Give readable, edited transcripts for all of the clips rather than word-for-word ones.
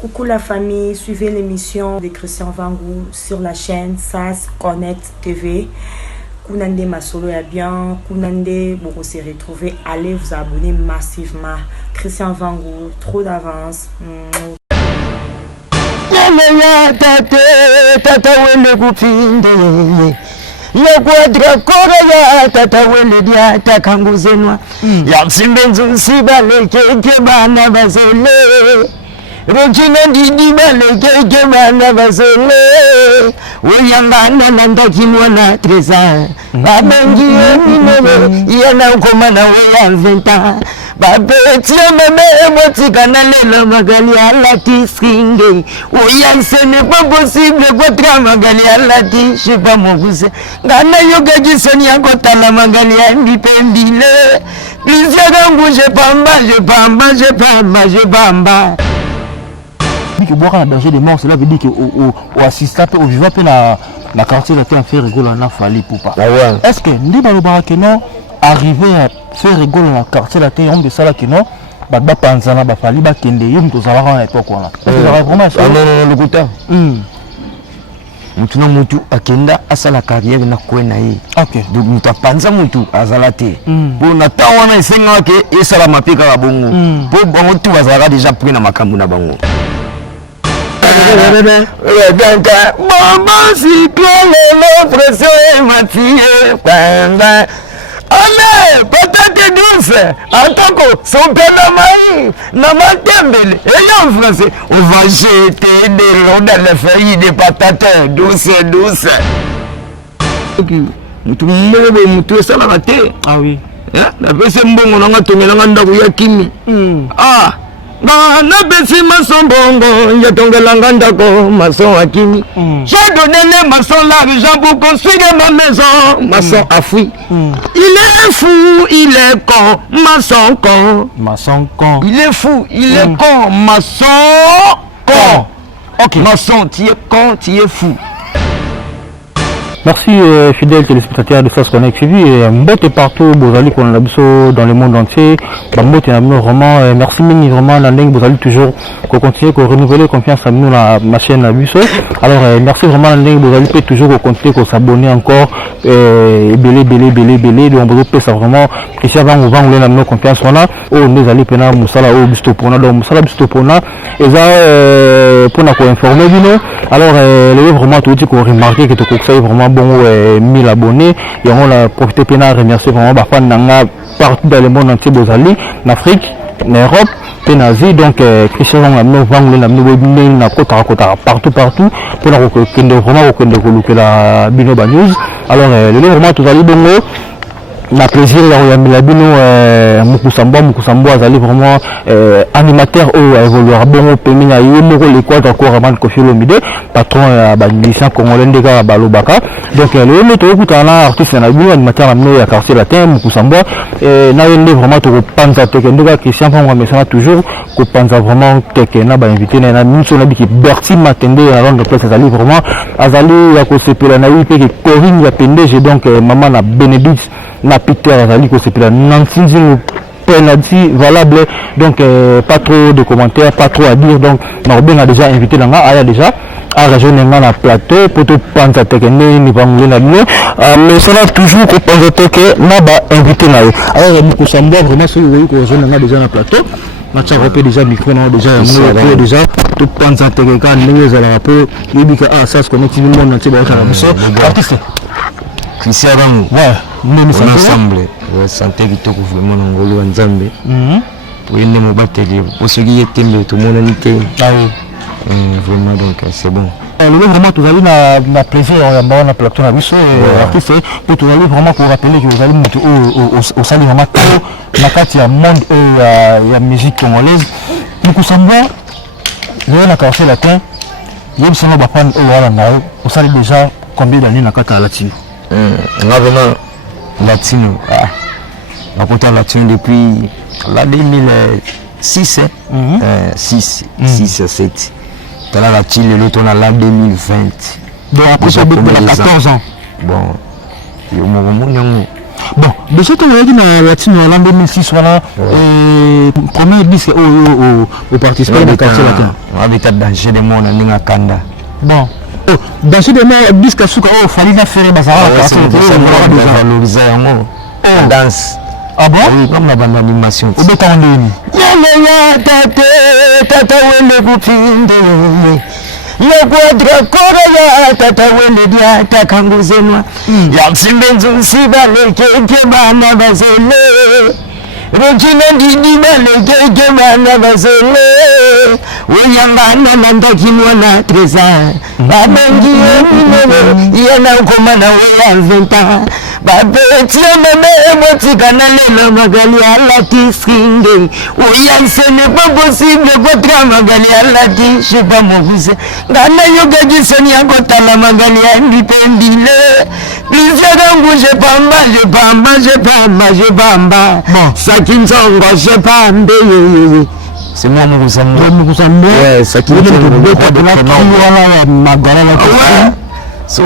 Coucou la famille, suivez l'émission de Christian Vangou sur la chaîne SAS Connect TV. Kounande Masolo est bien, Kounande, bon, on s'est retrouvé. Allez vous abonner massivement. Christian Vangou, trop d'avance. Yakuadra korea tata wele dia takanguzenwa yaksimbenzu sibale keke bana bazele rojina didi bale keke bana bazele uyangana nandaki mwana treza babengi minebe yana ukomana uyanventa babetia meme emotika na lelo magali alati singe uyansene pas possible kwa magali alati je pas mon cousin ngana yoga gisoni akota la magali ndipendile plusieurs gangu je pamba que boire un danger de mort, cela veut dire que au assistant au vivant la quartier là qui fait rigoler on a fallu pour pas. Est-ce que ndi balobara que non arriver à faire rigoler la quartier là on de ça là que non ba panzana ba fali ba kende yum to ça va à l'époque là. Vraiment non le côté. Mutuna mutu akenda asala carrière na kwena yi. OK. Donc mutu panza mutu azalate. Pour na tawana isenga ke esala mapika ba bongo. Pour bango tu bazala déjà pris na makambu na bango. Maman si le pression est matinée pendant allez patate douce atako son père na matembele et en français on va jeter des lots dans les feuilles de patates douce mutu ça la raté. Ah oui, la personne bongo nanga tongelanga ndako ya kimi na besi mason bongo yatongelanga ndako mason akini. J'ai donné les maçons l'argent pour construire ma maison. Maçon a fui. Il est fou, il est con, maçon con. Il est fou, il est con, maçon con. OK. Maçon, tu es con, tu es fou. Merci fidèles téléspectateurs de SAS Connect TV. Mbote partout, Bozali qu'on a dans le monde entier. Mbote vraiment, merci mini vraiment Landing Bozali toujours qu'on continue qu'on renouveler confiance à nous ma chaîne à Busso. Alors merci vraiment Landing Bozali peut toujours qu'on continue qu'on s'abonner encore belé donc vous peut ça vraiment Christian va nous la nos confiance on a nous allons pena musala au bisto pona donc musala bisto pona et ça pour nous informer alors le vraiment tout dit qu'on remarquer que tout ça vraiment bon 1000 abonnés et on a profité pour remercier vraiment les fans partout dans le monde entier Bozali en Afrique en Europe en Asie donc Christian va nous vendre na kota partout pour nous vraiment reconnaître la Bino News. Alors le vraiment tout allez bongo na plaisir ya Milabino Mukusamba azali vraiment animateur au évoluer bongo pemina yemoko l'école encore avant Kofi Olomide patron ya musicien congolais ndeka balobaka donc le météo kutana artiste na bino animateur na ya quartier latin Mukusamba na yende vraiment to panza teke ndeka Christian Vangou mesana toujours ko panza vraiment teke na ba invité na minso na biki Berti Matende na ronde place azali vraiment azali ya ko sepela na yipe ke Corinne ya pendeje donc maman na Benedict na Peter azali ko sepela Nancy penalty valable donc pas trop de commentaires, pas trop à dire donc Norben a déjà invité là aya déjà à rejoindre na plateau pour tout penser que ni vangule na bino mais ça là toujours ko penser que na ba invité là alors Mukusamba vraiment celui oui ko rejoindre déjà na plateau na tchapé déjà micro non déjà déjà tout penser que quand nous allons un peu il dit ah ça se connecte tout le monde entier ba artiste Christian Vangou. Nous ensemble. Santé kitoko vraiment ngolo wa Nzambe. Pour yende mo bateli. Pour ceux qui étaient tout le monde nité. Ah oui. Vraiment donc c'est bon. Le vraiment tout allez na plaisir na plateau na biso artiste pour tout allez vraiment pour rappeler que vous allez au salut vraiment na kati ya monde ya musique congolaise. Mukusamba na quartier latin. Yem sima ba fan wala na au salut déjà combien d'années na kata latino. On a vraiment latino. On a latino depuis la 2006 6 7. T'as la latino l'autre on a l'an 2020. Donc après ça depuis 14 ans. Bon. Yo mo Bon, déjà tu as dit dans la team en 2006 voilà premier disque au participant de quartier latin. Habitat danger de monde ndinga kanda. Bon. Danger de monde disque suka fallait la faire bazara quartier valoriser yango. Danse. Ah bon? Oui, comme la bande animation. Au béton en ligne. Tata wende kupinde. Yokwadra kora tata wende dia takanguzenwa. Yaksimbenzo sibale keke bana bazele. Rojina didi bale keke bana bazele. Uyangana nandaki mwana treza. Babangi yemine yana komana weya venta. Babetia mame motikana lelo magali ala tiskinge. Uyansene pas possible votre magali ala ti je sais pas mon fils. Ngana yoga gisoni akotala magali andipendile. Lizagangu je pamba. Sakinzongo je pambe. C'est moi mon cousin. Ouais, Sakinzongo magala. So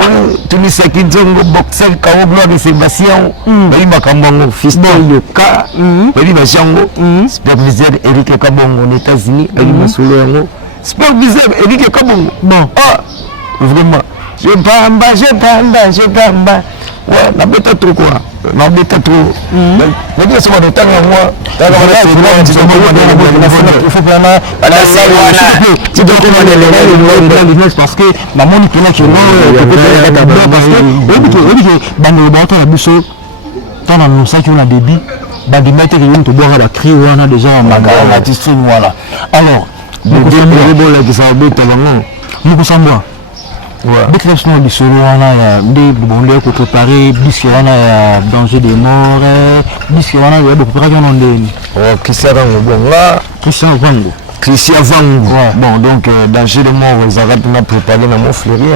tuni Sakinzongo boxer kawo blog Sébastien bali makambo fiston yoka bali bashango superviseur Eric Kabongo aux États-Unis bali masolo yango superviseur Eric Kabongo bon vraiment je pamba ouais na beta trop quoi na beta trop mais dis ça dans moi dans parce que maman ni tuna que bando bato na biso tana no sa qu'on a débit bandi mettre que to boire la cri wana déjà magala la district voilà alors bon qui ça beta bango nous kusambwa dès que nous disons wana des bonde ko préparer bisque wana ya danger de mort bisque wana ya beaucoup préparer on ndeni Christian Vango là Christian Vango bon donc danger de mort ils arrêtent de préparer dans mon fleury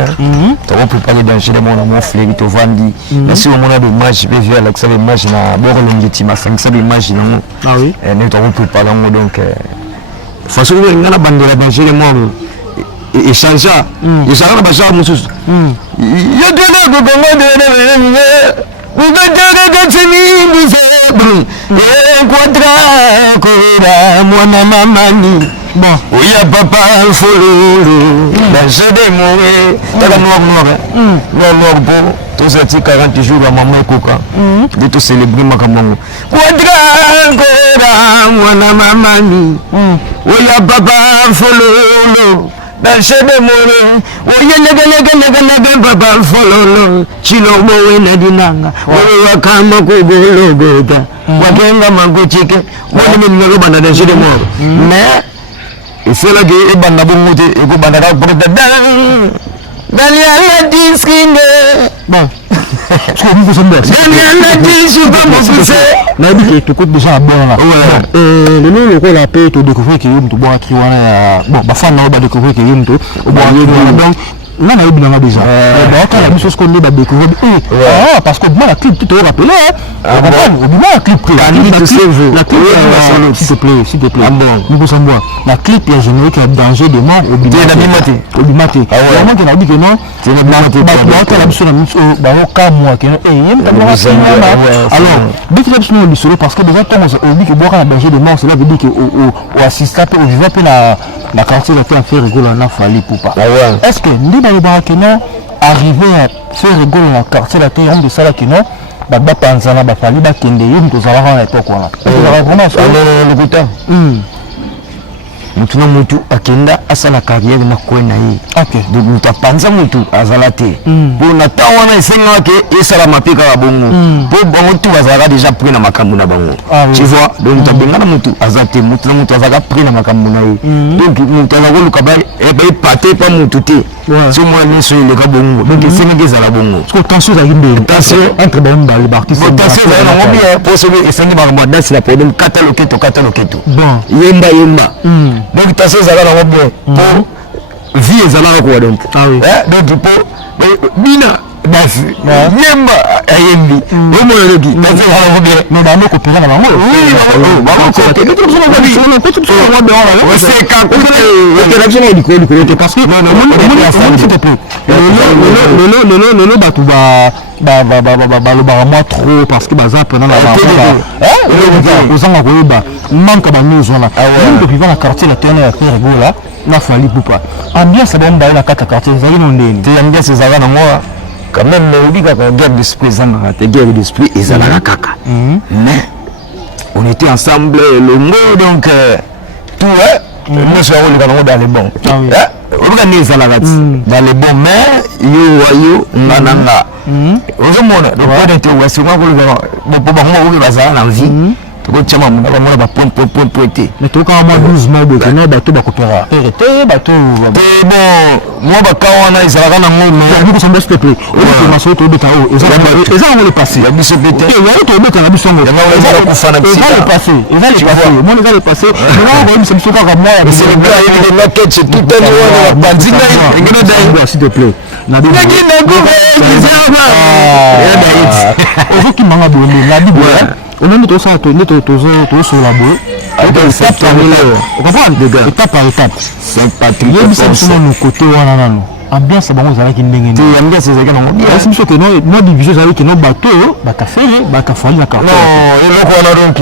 tu vas préparer danger de mort dans mon fleury to vandi mais si on a des matchs je vais voir avec ça des matchs na bord l'ongeti ma fin ça des matchs non ah oui et nous avons préparé donc façon on a bandera danger de mort et changea et ça va passer à mon sous il y a des gens bon oui papa fololo danger de mourir t'as noir bon tous ces 40 jours à maman coca de tout célébrer ma camongo mwana mamani oui papa fololo danger de mourir oui lega papa fololo chilo mowe na dinanga oui wakama kugologoda wakenga magochike wani mimi banda danger de mort mais il faut là que banda bongote et ko banda ka porta dali ala diskinde bon parce que nous sommes bien dali ala disu pas mon fils na dit que côté déjà bon là le nom le la paix to découvrir que yum to bon qui wana bon ba fan na ba découvrir que yum to bon donc là on a eu bien déjà quand la chose qu'on va découvrir parce que moi la clip tu te rappelles la clip s'il te plaît nous sommes moi la clip est générée qui a danger de mort au bimaté vraiment qu'on a dit que non c'est la mission bah au moi que alors dès que la mission est solo parce que déjà on dit que boire un danger de mort cela veut dire que au assistant au vivant peu la quartier là fait faire rigoler on a fallu pour pas est-ce que les Barakena arrivé à faire rigoler dans le quartier la terre de ça là qui non bah panzana bah fallait bah kende yum to ça va à l'époque là vraiment le côté mutu na mutu akenda asala carrière na kwena yi okay donc mutu panza mutu azalate pour na tawana esenga ke esala mapika ya bongo pour bongo tu bazala déjà pris na makambu na bango tu vois donc tabenga na mutu azate mutu na mutu azaka pris na makambu na yi donc mutu na ko luka ba e ba paté pas mutu te si moi ne so le ka bongo donc esenga ke zala bongo parce que tension za yimbe tension entre bamba les artistes tension za na ngobi pour sauver esenga ba modèle la problème kataloketo bon yemba donc ta chose là na bon pour vie ezala ko donc donc pour bina bafi nyemba ayembi bomo leki tazo ha bien mais ba no coopérer na bango oui ba no coopérer tout ça ba bi peut-être ça va bien là c'est quand interaction avec l'école parce que non s'il te plaît non batu ba moi trop parce que baza pendant la manque de news là depuis dans la quartier la terre la terre là na fali poupa ambiance bon ba la kata quartier zali non ndeni te ambiance ezala na moi quand même on dit que guerre d'esprit zanga te guerre d'esprit ezala na kaka mais on était ensemble le mot donc tout nous sommes dans les bons organise la rat dans les bons mais yo ngananga ozomona le point d'interrogation pour le bazala na vie ko chama muna ba mona ba point mais to ka ma 12 mois de na ba to ba kopera te ba to bon moi ba kawana izala na mo mais ko s'il te plaît o ma so to beta o eza on le passé ya biso beta et ya to beta na biso ngo ya ba kufana biso eza le passé mon eza le passé mais on va biso ka moi c'est le gars il est loquet c'est tout un wana bandina ngino dai s'il te plaît na bi o ki manga bo na bi on a mis tout ça sur la boue. Étape par étape. On comprend les gars. Étape par étape. C'est Patrick. Il y a des côté ambiance c'est bon ça qui ndenge ndenge ambiance c'est ça qui ndenge c'est sûr que non division ça qui non bateau ba faire ba ka fali na ka non il est là donc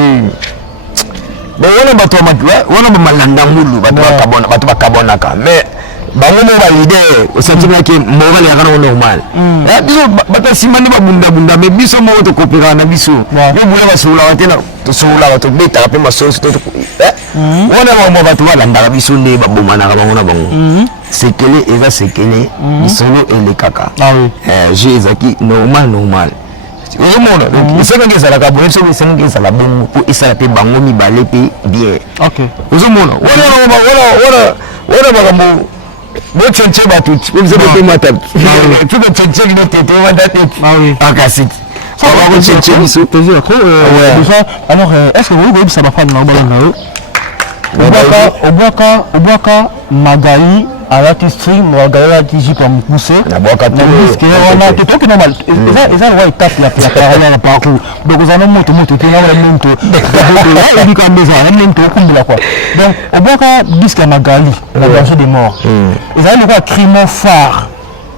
bon on a bateau on a malanda mulu bateau bakabona ka mais bango mo valide au sentiment que moral ya kana normal biso batasimani babunda mais biso mo to kopera na biso yo mwana basula watena to sula to beta pe masoso to wana mo batu balanda biso nde babomana ka bango na bango sekele eza sekele bisolo ele kaka j'ai ezaki normal ozomona donc esengaki ezalaka boye so esengaki ezala bongo po esala pe bango mibale pe bien ozomona wana makambo bon tchenche batuti vous avez fait ma table tout le tchenche qui n'a été en cassette ça va vous tchenche biso déjà alors est-ce que vous voyez ça va prendre normalement Obwaka Magali à l'artistrie Magali à TJ pour me pousser la boîte on a tout qui normal et ça va étape la parole la parcours donc vous avez moto tout là même tout et puis comme ça même tout comme là quoi donc Obwaka disque Magali la berger des morts et ça le quoi crime phare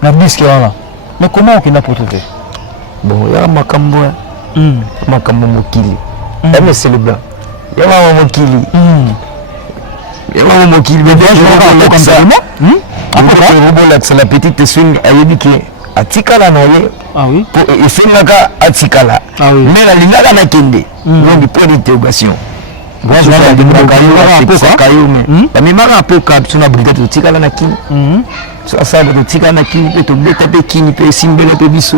la disque là mais comment on a protégé bon il y a makambo mokili mais c'est le blanc il y a mokili mokili mais c'est la petite swing ayebiki atikala na ye pour efengaka atikala mais la lingaka na kende donc point d'interrogation bamemaka apoka biso na brigade totikala na kini asala totikala na kini mpe tobeta mpe kini mpe esimbela mpe biso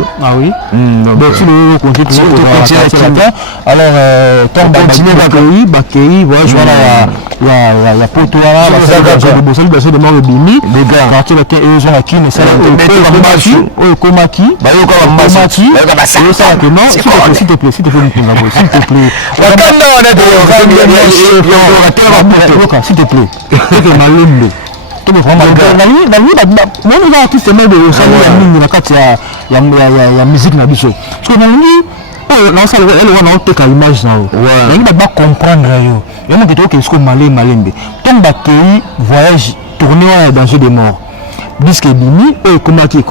alors bakei voyage wana ya poto wana bosali baso de mort ebimi quartier la terre et la kini ça oyo komaki bayoka bamaki bayoka basaka s'il te plaît s'il te plaît wakanda wana s'il te plaît c'est que malombe tout le vraiment même les artistes même de ça na kati ya musique na biso parce que na ça elle wana oteka image na na ba comprendre yo yamo que to que malembe tombe bakei voyage tourner dans danger des morts disque bimi oyo komaki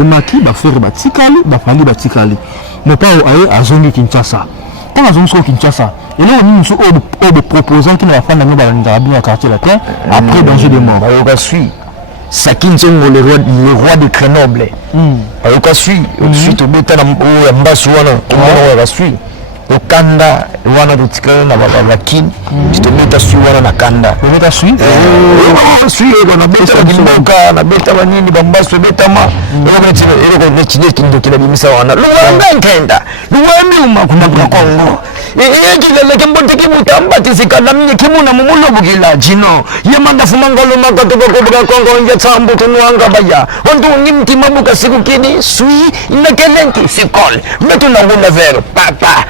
ba faire batikali ba fali batikali mais pas aye azongi Kinshasa quand azongi so Kinshasa et là on nous au de proposant qui va faire dans le quartier latin après danger des morts bayoka suit Sakin Zongo le roi de Grenoble bayoka suit suite au beta na mbasu wana on suit okanda wana totikala na babakini sitometa sui wana na kanda ometa sui sui wana beta kimboka na beta banini bambaso betama ero ko nechine kindo kila bimisa wana luwanga nkenda luwami uma kuna Kongo ekile kembonte kimutamba tisikana mnye kimuna mumulobo kila jino yemanda fumangalo makatoka ko Kongo nje tsambo tunwanga baya ondu ngimtima buka siku kini sui inakelenti sikole metu na ngunda vero papa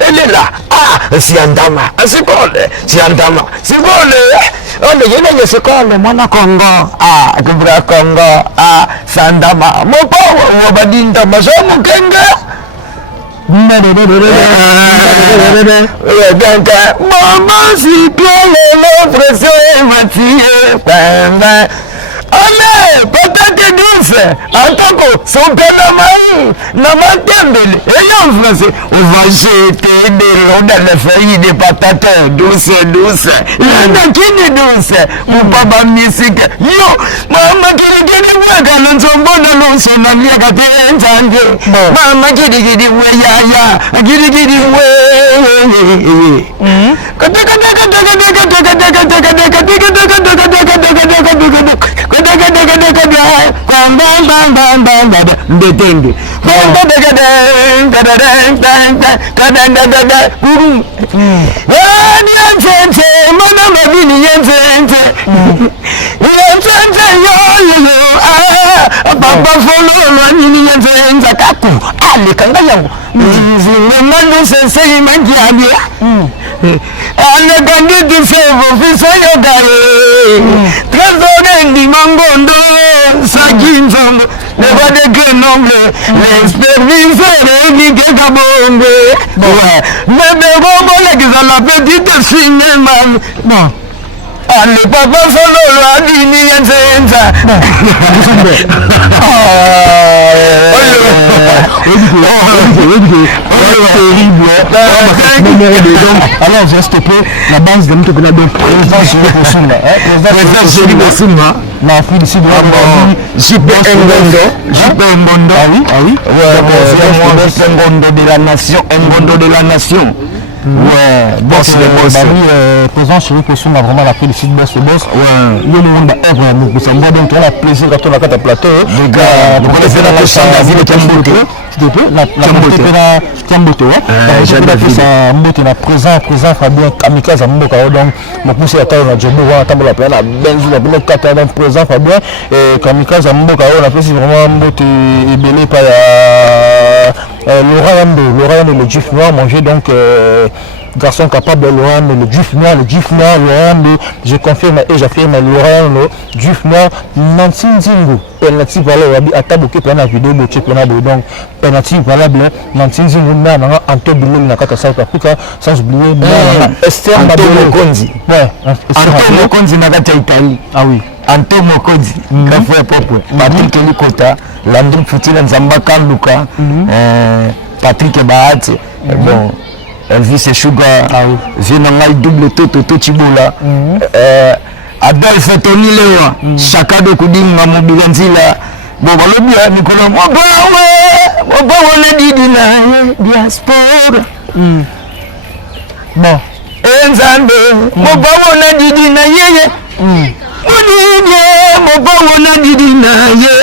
elle est là siandama sikole ole yene sikole mwana Kongo kubra Kongo sandama mopo wabadinda masomo kenga maman si piole l'offre c'est Mathieu allez peut-être douce atako sopena mai na matembele et en français on va jeter des ronds dans les feuilles de patates douce landa kini douce upaba misike yo mama kidi wega nzombo na luso na miaka tenjanje mama kidi we ya kidi we ndetende papa fololo nini yenza kaku ale kanga yango mando sensei mangiabia ale kandi difevo fisayo gawe trésor ndi mangondo sakinzombo never de genombre l'expérience ni que kabongo mais de bombo la la petite cinéma non ale papa solo la nini yenza alors je te plaît la base de notre donc la Afrique du Sud JP Ngondo de la nation ouais boss le boss présent sur une question là vraiment l'Afrique du Sud boss le boss ouais le monde est vraiment ça me donc on a plaisir quand on a quatre plateau les gars vous connaissez la question de la ville de Mbote s'il te plaît la Mbote ouais j'ai fait ça Mbote na présent Fabien Kamikaze Mboka donc mon pousse à taille na jobo wa tambo la peine la benzo la bloc 4 donc présent Fabien et Kamikaze Mboka on a fait vraiment Mbote et belé pas Laurent le juif noir manger donc garçon capable de Laurent le juif noir Laurent je confirme et j'affirme Laurent le juif noir Nancy Nzingu penalty valable à taboké pour la vidéo de check donc penalty valable Nancy Nzingu na Anto Biloli na kata South Africa sans oublier Esther Mokonzi ouais Anto Mokonzi na kata Italie ah oui Anto Mokonzi kafua popo Patrick Likota Landry Futila Nzambaka Luka Patrick Bahati bon vice Sugar Zenangai double Toto Chibula Adolphe Tony Lewa Chaka de Kudinga Mobilanzila bon balobi ya mikolo mobawe le didi na diaspora bon enzambe mobawe le didi na yeye mobawe didi na ye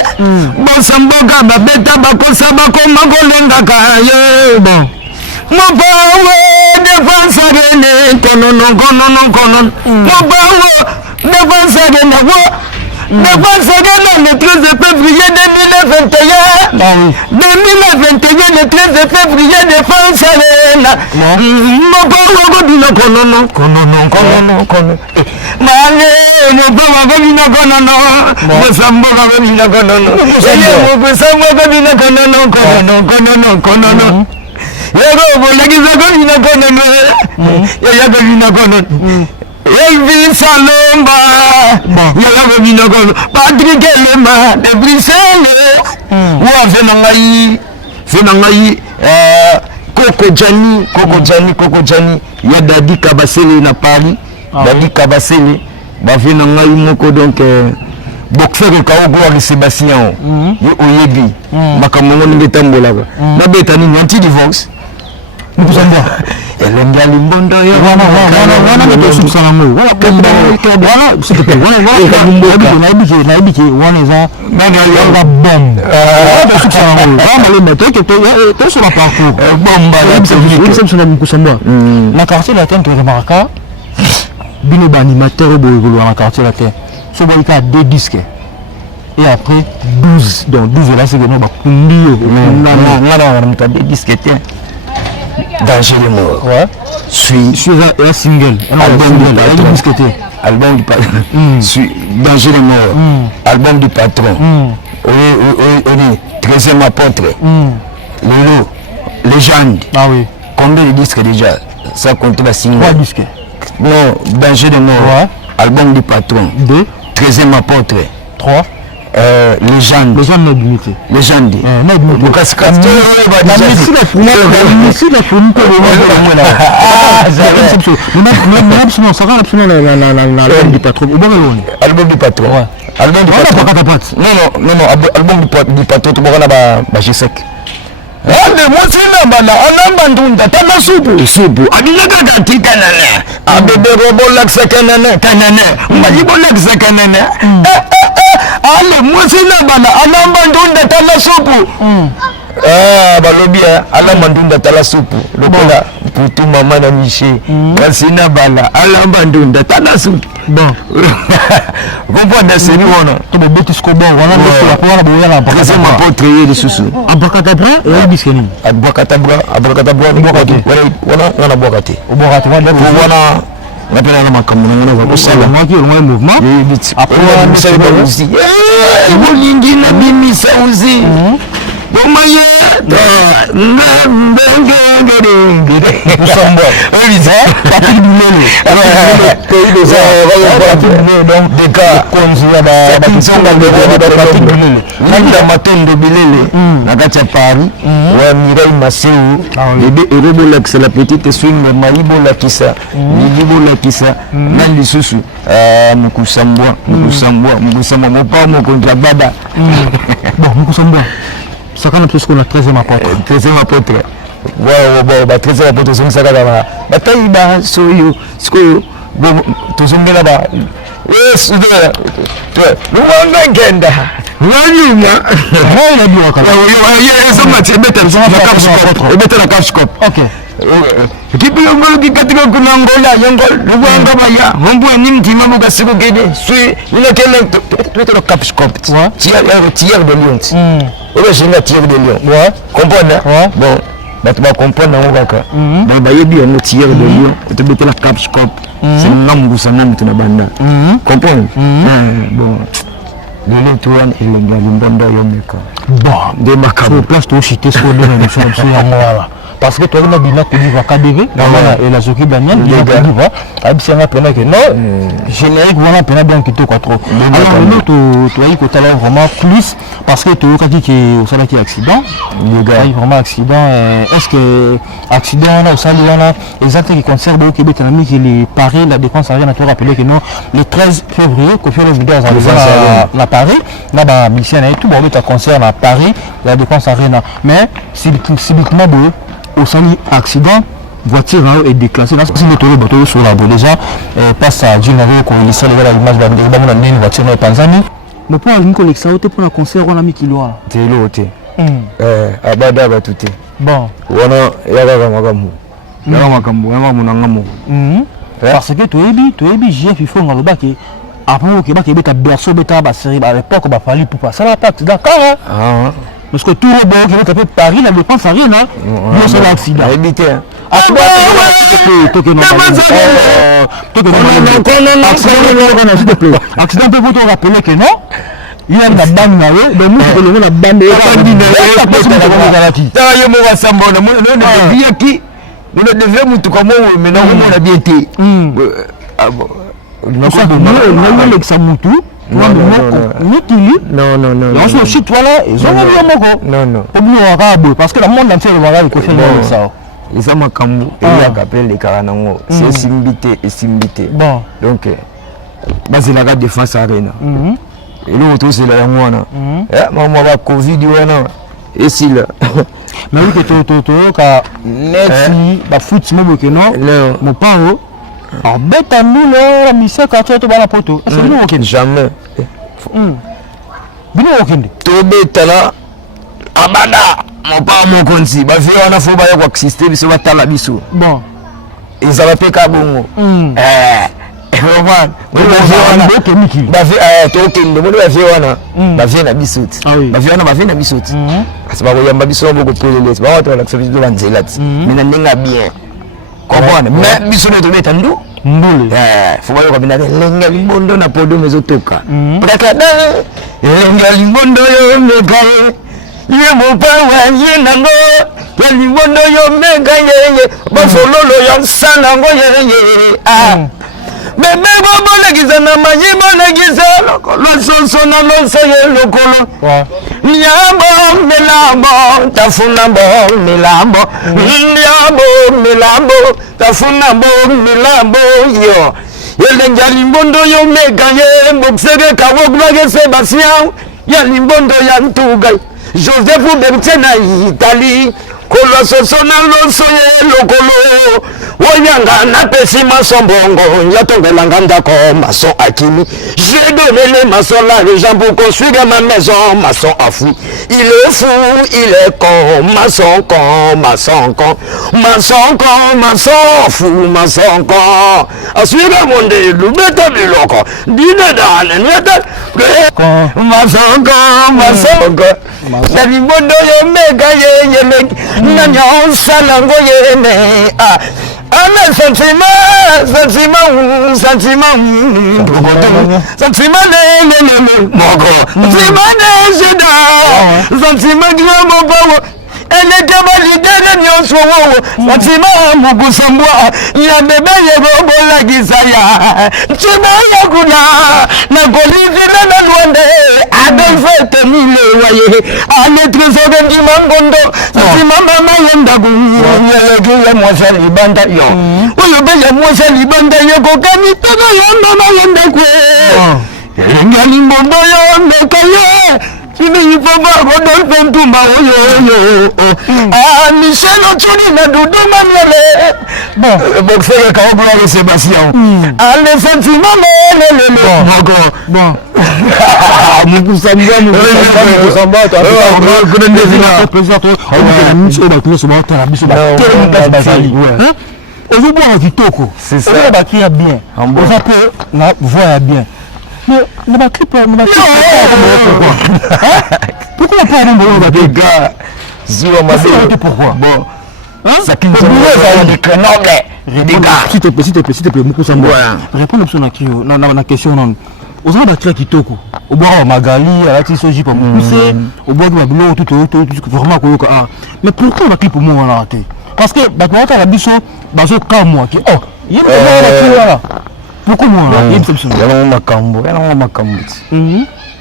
bosamboka babeta bakosa bakoma kolengaka ye bon mobawe défense agene konono mobawe défense agene défense agene le 13 février 2021 le 13 février défense agene mobawe godino konono mane mobawe godino konono mosamboka godino konono mosamboka godino konono yego bolagiza godino konono yego godino konono Elvis Salomba yego godino konono Patrick Elema de Bruxelles wa venangai Coco Jani ya Dadi Kabasele na Paris Dadi Kabasele ba venangai moko donc boxeur kaogo avec Sébastien yo oyebi makambo ngoni tambolaka na beta ni anti divorce mukuzamba elonga limbondo yo wana meto subsana mo wana s'il te plaît wana ebike wana za nana yo la bombe wana subsana mo wana le meto que to sur la parcours bomba c'est mukuzamba na quartier latin to remarquer bino ba animateur boyolo na quartier latin so bon il y a 2 disques et après 12 donc 12 là c'est que nous ba kundio on a des disques danger de mort ouais sur un single album du patron danger de mort album du patron on est 13e apôtre Lolo légende ah oui combien de disques déjà ça compte la single 3 disques non danger de mort album du patron 2 13e apôtre 3 légende na dignité légende na dignité bokasika na Messi la fuma absolument ça va absolument na album du patron album du patron album du patron non album du patron to bokana ba G5 ale mwasina bana anamba ndunda tama supu adilaka katika nana abebe robola kanana mbajibola kanana ale mwasina bana anamba ndunda tama supu balobi alamba ndunda tala supu lokola putu mama na miché mwasina bana alamba ndunda tala supu bon comprendre c'est nous on to be betis ko bon wana ko la ko wana boya la bakata ma potré de susu abakadabra et biskeni abakadabra wana bokati obokati wana ngapela na makambo ngana ko sala mwaki le mouvement après on aussi bolingi na bimi sauzi bomaye Patrick Boulele pays des Matondo Bilele nakati ya Paris wa Mireille Maseu bébé erobolakisa la petite swing mayibolakisa libolakisa na lisusu mukusambwa mopa mokonzi abada bon mukusambwa sakana plus qu'on a 13e apôtre ba 13e apôtre sont ça kaka batayi ba soyo sikoyo bon tozongela ba yes luwanga ngenda wanyuma na biwa kala eso matebeta la capscop OK kipi yongolo kikatika kuna ngola yongolo luwanga baya hombo ni mtima boka siko kede sui ina kele to la capscop tiers de lion obe shinga tiers de lion comprendre bon bato ba comprendre ngo kaka ba bayebi yango tiers de lion to bete la capscop c'est ngamu sana mtu na banda comprendre bon lelo tuan ilenga limbondo yomeka bon de makabo place to chiter so de na so ya ngwala parce que toi na bina ko diva KDV et la Zoki Daniel il va diva abisanga pena que non générique voilà pena bien que tout trop alors nous tu as eu que talent vraiment plus parce que tu as dit que au sala qui accident le gars vraiment accident est-ce que accident là au sala là exact qui concerne au Québec na qui les Paris la défense arrière tu rappeler que non le 13 février Kofi Olomide à la Paris là ba mission et tout bon le concert à Paris la défense arena mais civiquement beau au sali accident voiture est déclassée là c'est le bateau sur la boue déjà passe à Junaro qu'on lit ça l'image de la voiture en Tanzanie mais pour une collection pour un concert on a mis qui loin c'est l'autre abada ba tout bon wana yaka makambo munangamu parce que tu es JF il faut ngaloba que après au Québec il y a berceau beta ba série à l'époque ba fali pour pas ça va pas d'accord parce que tout le monde qui est Paris la dépense à rien là non c'est l'accident éviter accident peut vous rappeler que non il y a une bande là mais nous on a bande yo mo wasambona mo no de qui on devait mutu comme mais non on a bien été non parce que le monde entier le ça ils ont makambo et ya appelle les karanango c'est simbité bon donc base la défense arena et nous tous c'est la ngwana maman va covid wana et si là mais oui que ka net ba foot mo que non mon pao alors bête à nous la mission quand tu es la poto c'est nous aucun jamais bino aucun to bête là abada mon pas mon konsi ba fi wana fo ba ya kwa système so ba tala biso bon ils avaient peka bongo vraiment ba fi to kende mo ba fi wana ba fi na bisoti ba fi wana ba fi na bisoti parce ba ko yamba biso boko pelele ba wa to la service de l'anzelati mais na bien comprendre mais biso ne to beta ndu ndule faut ba ko bina lenga limbondo na podo mezotoka praka da lenga limbondo yo mekaye ye mopawa ye nango ya limbondo yo mekaye ba fololo yo sanango ye bebe bobolekisa na mayibolekisa lososo na loso ye lokolo nyambo milambo tafuna bo milambo nyambo milambo tafuna bo milambo yo yelenga limbondo yo mega ye mbokiseke kawogulake Sebastien ya limbondo ya ntuga Joseph Bertena Italie kolososo na loso ye lokolo Oyanga na pesi maçon bongo Yatongolanga ndako maçon Hakimi. J'ai donné les maçons là les gens pour construire ma maison. Maçon a fou. Il est fou, il est con. Maçon con, maçon con. Maçon con, maçon fou, maçon con. Assuire mon dé, l'oubeta du loco. Dîne dans les nuits. Maçon con, maçon con. Sabi bondo yo mega ye me. Nanyo salango ye me. Ah. Un sentiment, elle est camarade de Nyonso, Fatima Mugusambwa, Yamebe Yebo Lagisaya, Chimayaguna, Nabolivina Nanwande, Adolphe Temile, Allez trésor du Mangondo, Fatima Mama Yandagu, Yalagia Moisali Banda Yo, Uyobaya Moisali Banda Yoko, Kanita Yanda Yandagu, Yalimbondo Yandakaye. Il faut pas qu'on tout ah, Michel Otoni n'a doudou manuel. Bon, c'est quand on va Sébastien. Ah, les sentiments, bon. Mais ne va plus pourquoi pas un des gars pourquoi bon ça qui nous a des gars s'il te plaît réponds à la question non aux gens battre qui toko au bois Magali à la soji pour pousser au bois de Mabilo tout vraiment mais pourquoi on va clip pour moi on a raté parce que bah quand on a biso bazo comme moi qui oh il y a pourquoi moi makambo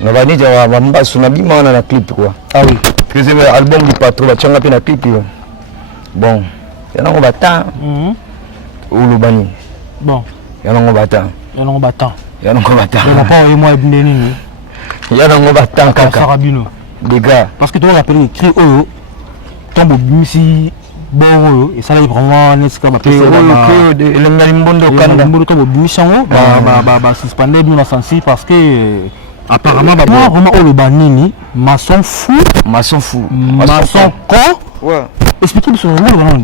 na banija wa bambasu na bima na clip quoi ah oui deuxième album du patron bachanga pe na clip yo bon yana ngo bata ulubani bon yana ngo bata yana pas moi ibné nini yana ngo bata kaka sarabino les gars parce que toi on appelle écrit oyo tombo bimisi bon et ça là vraiment n'est-ce pas que le ngalimbondo kanda mbondo to bisango ba suspender bien sensi parce que apparemment vraiment le banini maçon fou maçon con ouais expliquez sur le nom non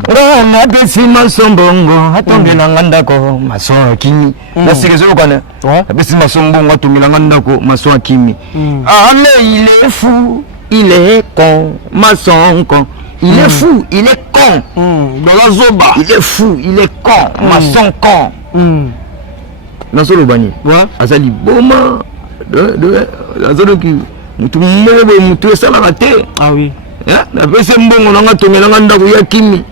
na besi maçon bongo atongela ngandako maçon Hakimi na sikezo kana ouais besi maçon bongo atongela ngandako maçon Hakimi ah mais il est fou il est con maçon con. Il est fou, il est con. Dans la zoba. Il est fou, il est con. Maçon con. Dans ce lobani. Ouais. Azali boma. La zone qui. Moutou ça la raté. Ah oui. La personne bon on a tombé dans l'anda Hakimi.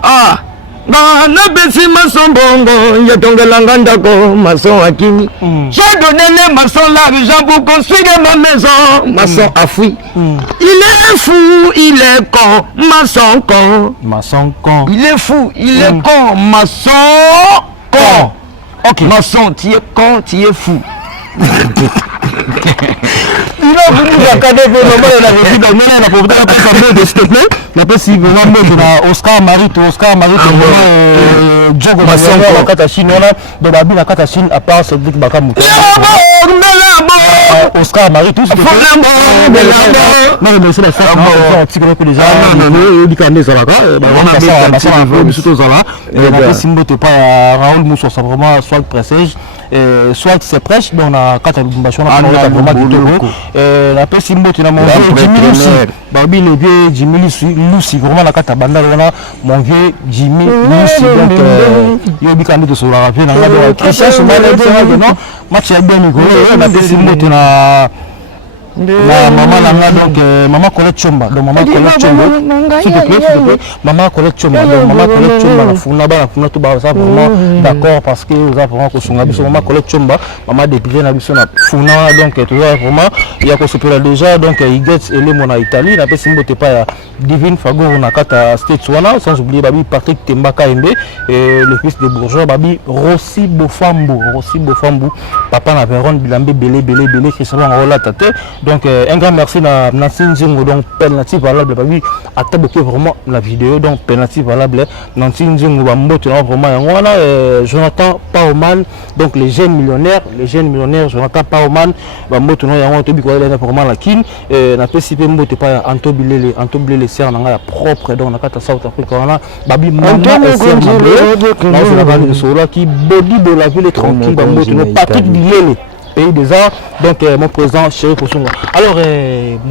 Ah. Na besi maçon bongo, Yatongela ngandako, maçon Hakimi. J'ai donné les maçons l'argent pour construire ma maison. Maçon a fui. Il est fou, il est con, maçon con. Il est fou, il est con, maçon con. Ok. Maçon, tu es con, tu es fou. Il a voulu regarder pour le moment, la pauvreté, la personne, s'il te plaît. La personne, vraiment, Oscar Marit, Djogo, la Katachine, on a de la ville à Katachine, à part Cédric Bakamouka. Oscar Marit, tout ce que non, mais c'est la fête, on tire un peu les gens. Non, il dit ça va, on a Simbo, tu pas Raoul Moussa, c'est vraiment soit pressage, soit c'est prêche, mais on a quatre albumbations, on a vraiment du tout. La personne Simbo, tu as mon Jimmy Lucy, Babi le vieux Jimmy Lucy, vraiment la carte à bandar, mon vieux Jimmy Lucy, donc il y a des candidats sur la radio, on a Christian Soumané, non, match à bien, on a des Simbo, tu as maman Langa, donc maman Colette Chomba. Donc maman Colette Chomba. S'il te plaît. Maman Colette Chomba. Donc maman Colette Chomba, la Funa tout bas, ça vraiment d'accord parce que vous avez vraiment Kosunga biso maman Colette Chomba, maman député na biso na Funa donc tout ça vraiment il y a Kosopela déjà donc il get ele mona Italie na pesi mbote pa Divine Fago na kata States wana sans oublier babi Patrick Tembaka Embe et le fils de bourgeois babi Rossi Bofambo papa na Véron Bilambe belé Christian Ngola tate donc un grand merci na Nzingo donc penalty valable babi ataboke vraiment la vidéo donc penalty valable Nzingo ba mbote na vraiment wana Jonathan Paoman donc les jeunes millionnaires Jonathan Paoman ba mbote na yango to bi ko ele vraiment la kin na pesi pe mbote pa Anto Bilele ser na ya propre donc na kata South Africa wana babi mama na la vallée de Sola qui body de la ville tranquille ba mbote no Patrick Bilele pays des arts donc mon président chéri Kosongo alors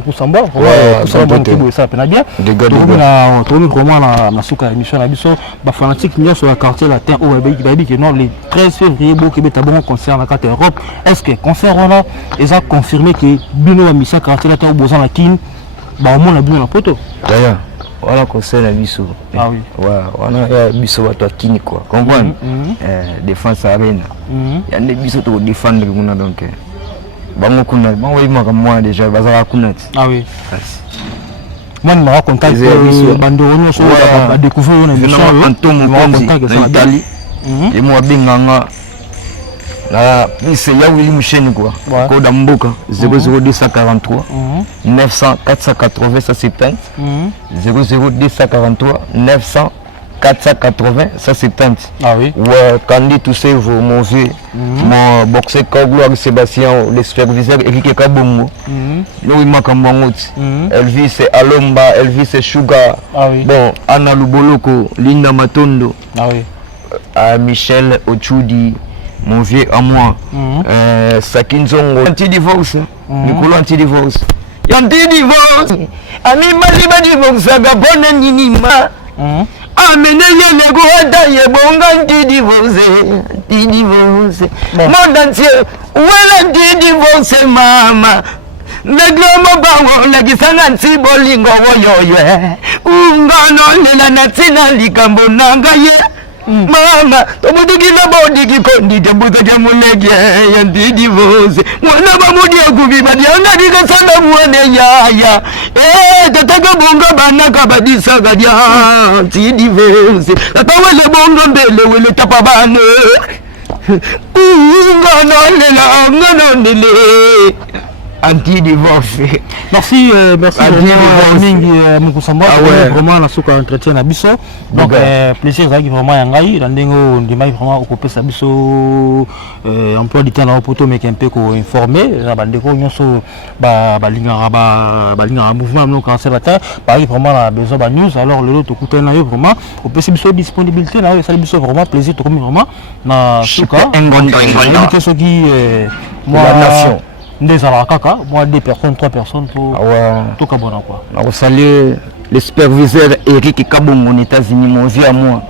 Moussamba Moussamba Mkibo ça pena bien tourne vraiment na suka émission na biso ba fanatique nia sur la quartier latin au baby que non le 13 février bo kebe tabon concert na carte Europe est-ce que concert on a ils ont confirmé que bino a mission quartier latin au bozan la kin ba au moins la bino na poto d'ailleurs voilà concert la biso ah oui ouais on a biso wa to kini quoi comprendre défense arena ya ne biso to défendre kuna donc bango kuna bango ima comme moi déjà bazara kuna ah oui moi me raconter bando on so ba découvrir on a Antomo Konzi en Italie et moi binganga la c'est ya Willy Moucheni quoi code mboka 00243 900 480 ça c'est 00243 900 480 ça c'est 70 ah oui ouais Candy tous ces vos mon vieux mon boxeur Gloire Sébastien le superviseur Eric Kabongo Louis Makambangoti Elvis c'est Alomba Elvis c'est Sugar ah oui bon Anna Luboloko Linda Matondo ah oui Michel Ochudi mon vieux à moi Sakin Zongo anti-divorce Nicolas anti-divorce anti-divorce ami maliba divorce gabona ninima amene yele go adaye bonga anti-divorce monde entier wala anti-divorce mama Neglomo bawo legisanga ntibolingo woyoyo ungano lela natina likambo nanga ye mama tomudikila bodiki kondi tembuza jamunege yandidivoze mwana bamudi akubiba dianga dikasanga muone yaya tataka bonga bana kabadisa gadia tidivoze tatawele bonga mbele wele tapabane ngano lela anti-divorce. Merci Moussamba vraiment la souka entretien na biso. Donc plaisir zaki vraiment yangai ndengo ndimai vraiment okope sa biso emploi du temps na poto mais un peu ko informer na bandeko nyonso balinga mouvement no cancer la terre par vraiment la besoin ba news alors le lot okuta na yo vraiment opesi biso disponibilité na yo ça biso vraiment plaisir to comme vraiment na souka ngondo soki moi nation kaka moi 2 personnes 3 personnes pour tout cabona quoi on salue le superviseur Eric Kabongo aux États-Unis mon vieux à moi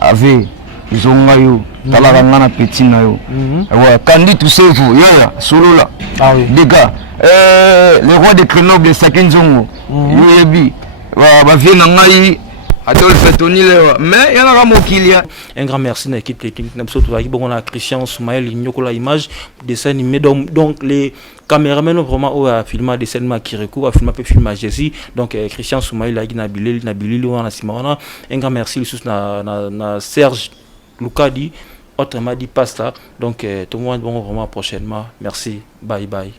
avec zongayo talaka ngana petit na yo ouais Candy tous ces vous yoya solo là ah oui les gars le roi de Grenoble Sakin Zongo yebi ba vieux na ngai Adolphe Tony mais il y en a mokilia un grand merci à l'équipe technique on a Christian Soumaël Nyoko la image dessin animé donc les caméramans vraiment au filmer des scènes Makireko a filmer film à Jésus donc Christian Soumaël na Bilili on a Simona un grand merci na Serge Lucadi autrement dit pasta donc tout le monde bon vraiment prochainement merci bye bye